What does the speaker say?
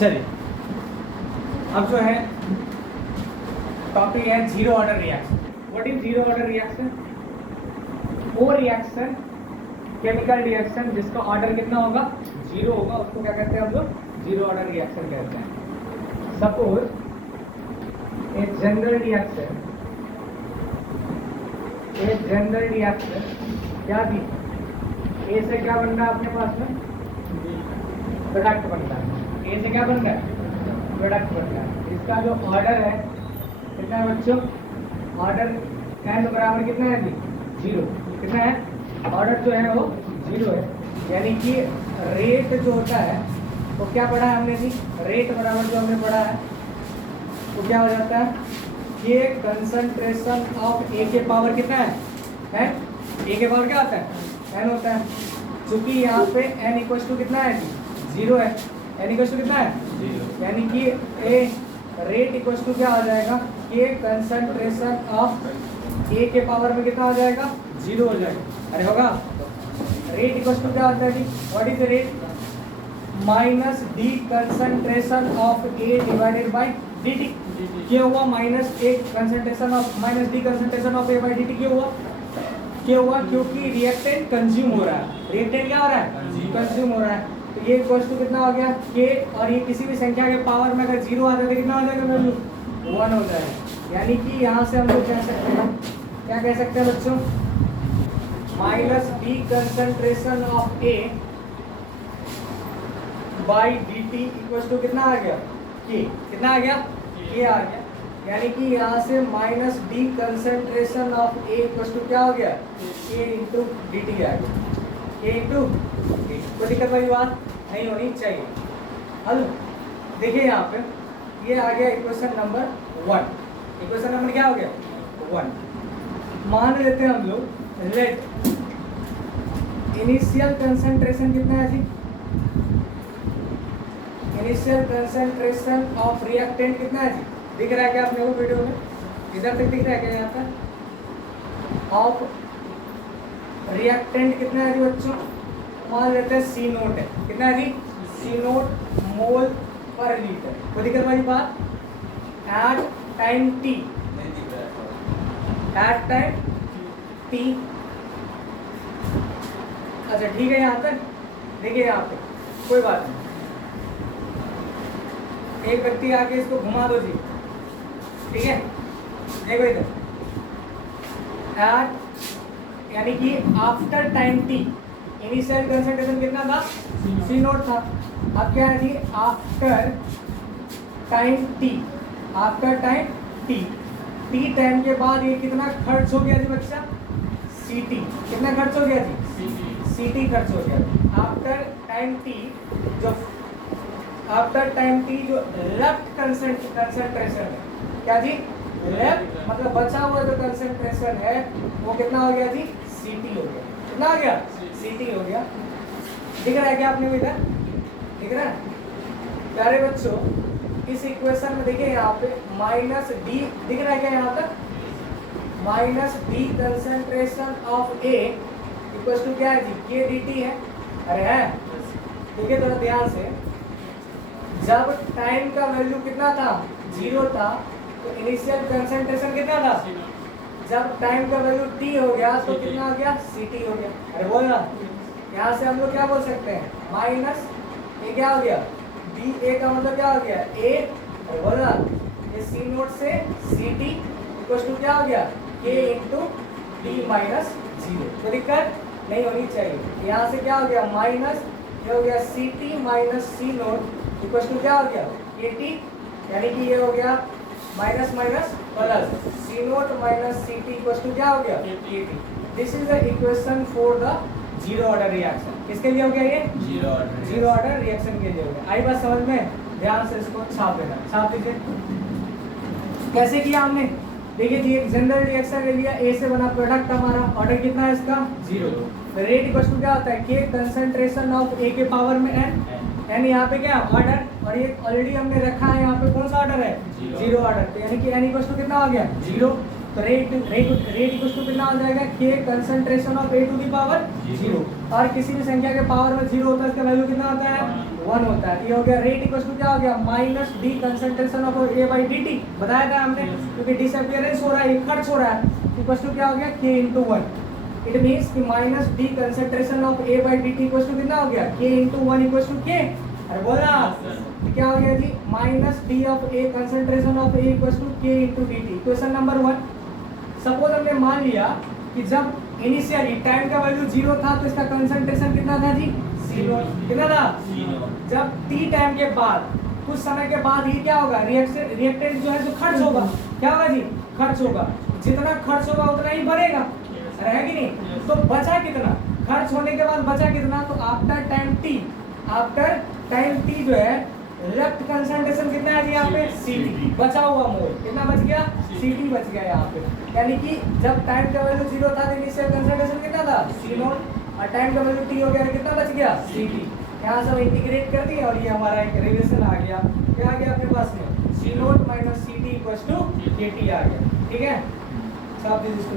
चलिए अब जो है टॉपिक है zero order reaction. What is zero order reaction? वो रिएक्शन, केमिकल रिएक्शन जिसका ऑर्डर कितना होगा, जीरो होगा, उसको क्या कहते हैं हम लोग? जीरो ऑर्डर रिएक्शन कहते हैं। सपोज एक जनरल रिएक्शन क्या थी, ए से क्या बन रहा है अपने पास में, प्रोडक्ट बन रहा है। ए से क्या बन रहा है, प्रोडक्ट बन रहा है। इसका जो ऑर्डर है कितना है बच्चों? ऑर्डर एन बराबर कितना है जी? जीरो। कितना है? ऑर्डर जो है वो जीरो है। यानी कि रेट जो होता है वो क्या पढ़ा है हमने जी? रेट बराबर जो हमने पढ़ा है वो क्या हो जाता है कि कंसंट्रेशन ऑफ ए के पावर कितना है? ए के पावर क्या होता है? एन होता है। चूंकि यहाँ पे एन इक्वल टू कितना है जी? जीरो है। एन इक्वल टू कितना है? जीरो। यानी कि ए रेट इक्वल टू क्या हो जाएगा कि कंसंट्रेशन ऑफ ए के पावर में कितना हो जाएगा? जीरो हो जाएगा। अरे होगा। रेट इक्वल टू क्या होता है जी? What is the rate? Minus D concentration of A divided by D T. क्या हुआ? Minus A concentration of minus D concentration of A by D T क्यों हुआ? क्यों हुआ? क्योंकि रिएक्टेंट कंज्यूम हो रहा है। रिएक्टेंट क्या हो रहा है? कंज्यूम हो रहा है। तो ये इक्वल टू कितना हो गया? के, और ये किसी भी संख्या के पावर में अगर जीरो आता है तो कितना हो जाएगा वैल्यू? 1 हो जाएगा। यानी कि यहाँ से हम लोग कह सकते हैं, क्या कह सकते हैं बच्चों? Minus D concentration of A by d t equal to कितना आ गया? के। कितना आ गया? के आ गया। यानी कि यहाँ से minus D concentration of A equal to क्या हो गया? के इंटू डी टी आ गया। K into D. कोई दिक्कत वाली बात नहीं होनी चाहिए। हेलो देखिए यहाँ पे ये आ गया इक्वेशन नंबर 1। इक्वेशन नंबर क्या हो गया? 1। मान लेते हैं हम लोग लेट इनिशियल कंसंट्रेशन कितना है जी? इनिशियल कंसंट्रेशन ऑफ रिएक्टेंट कितना है जी? दिख रहा है क्या अपने को वीडियो में? इधर तक दिख रहा है क्या यहाँ पर? ऑफ रिएक्टेंट कितना है जी बच्चों? मान लेते हैं सी नोट है। कितना है जी? सी नोट मोल पर लीटर। कोई दिक्कत वाली बात? At time t, at time t. अच्छा ठीक है, यहाँ तक देखिए। यहाँ पे कोई बात नहीं, एक व्यक्ति आके इसको घुमा दो जी। ठीक है, देखो इधर एट यानी कि after time T initial concentration कितना था? सी नोट था। अब क्या है जी? After time T, after time T, T time के बाद ये कितना खर्च हो गया जी बच्चा? C T. कितना खर्च हो गया जी? सी टी खर्च हो गया। आफ्टर टाइम टी जो लेफ्ट कंसंट्रेशन है, क्या जी? लेफ्ट मतलब बचा हुआ जो कंसंट्रेशन है वो कितना हो गया जी? सी टी हो गया। कितना हो गया? सी टी हो गया। दिख रहा है क्या आपने को इधर? दिख रहा है प्यारे बच्चों? इस इक्वेशन में देखिए यहाँ पे माइनस डी दिख रहा है क्या यहाँ तक? Minus D concentration of A equal to क्या है जी? के डी टी है। अरे है, देखिए थोड़ा ध्यान से। जब टाइम का वैल्यू कितना था? जीरो था, तो इनिशियल कंसंट्रेशन कितना था? जब टाइम का वैल्यू टी हो गया तो कितना हो गया? सी टी हो गया। अरे बोल ना, यहाँ से हम लोग क्या बोल सकते हैं? माइनस ए क्या हो गया? डी ए का मतलब क्या हो गया? ए। अरे बोल ना, ये सी नोट से सी टी इक्वल टू क्या हो गया? K into T minus zero. तो दिक्कत नहीं होनी चाहिए। यहाँ से क्या हो गया? माइनस ये हो गया C t minus C naught equal to क्या हो गया? K T. यानी कि ये हो गया minus minus plus C naught minus C t equal to क्या हो गया? K t. This is the equation for the zero order reaction. किसके लिए हो गया ये? जीरो ऑर्डर रिएक्शन के लिए हो गया। आई बात समझ में? ध्यान से इसको छाप देना। छाप दीजिए। कैसे किया हमने? देखिए जी, एक जनरल रिएक्शन ले लिया, ए से बना प्रोडक्ट हमारा, ऑर्डर कितना है इसका? जीरो। रेट इक्वल टू क्या होता है? के कंसंट्रेशन ऑफ ए के पावर में एन। एन यहाँ पे क्या? ऑर्डर। और ये ऑलरेडी हमने रखा है यहाँ पे कौन सा ऑर्डर है? Zero order. तो यानी कि एन इक्वल टू कितना हो गया? जीरो। तो रेट इक्वल टू कितना हो जाएगा? K concentration of A to the power zero. और किसी भी संख्या के पावर में जीरो होता है, इसका वैल्यू कितना होता है? 1 1 होता है। ये हो गया रेट इक्वल टू क्या हो गया minus D concentration of A by d T, बताया था हमने, क्योंकि डिसअपियरेंस हो रहा है, खर्च हो रहा है, इक्वल टू क्या हो गया के इंटू 1। इट मीन्स कि minus D concentration of A by d t equal to कितना हो गया के इंटू 1 इक्वल टू के। अरे बोला क्या हो गया जी minus D of A concentration of A equal to K into D T. Question number 1, suppose हमने मान लिया कि जब इनिशियली टाइम का वैल्यू 0 था तो इसका कंसंट्रेशन कितना था जी 0, कितना था 0। जब t टाइम के बाद कुछ समय के बाद ये क्या होगा रिएक्टेंट जो है जो खर्च होगा, क्या होगा जी खर्च होगा, जितना खर्च होगा उतना ही बढ़ेगा, रहेगा कि नहीं। तो बचा कितना, खर्च होने के बाद बचा कितना, तो आफ्टर टाइम t जो है लेफ्ट कंसंट्रेशन कितना है जी यहाँ पे Ct, बचा हुआ मोल कितना बच गया Ct बच गया यहाँ पे। यानी कि जब टाइम का वैल्यू 0 था तो इनिशियल कंसंट्रेशन कितना था C0 और टाइम का वैल्यू t हो गया कितना बच गया Ct। यहाँ से हम इंटीग्रेट कर दिए और ये हमारा एक रिलेशन आ गया, क्या आ गया आपके पास में C0 minus Ct equal to Kt आ गया। ठीक है सब चीज इसको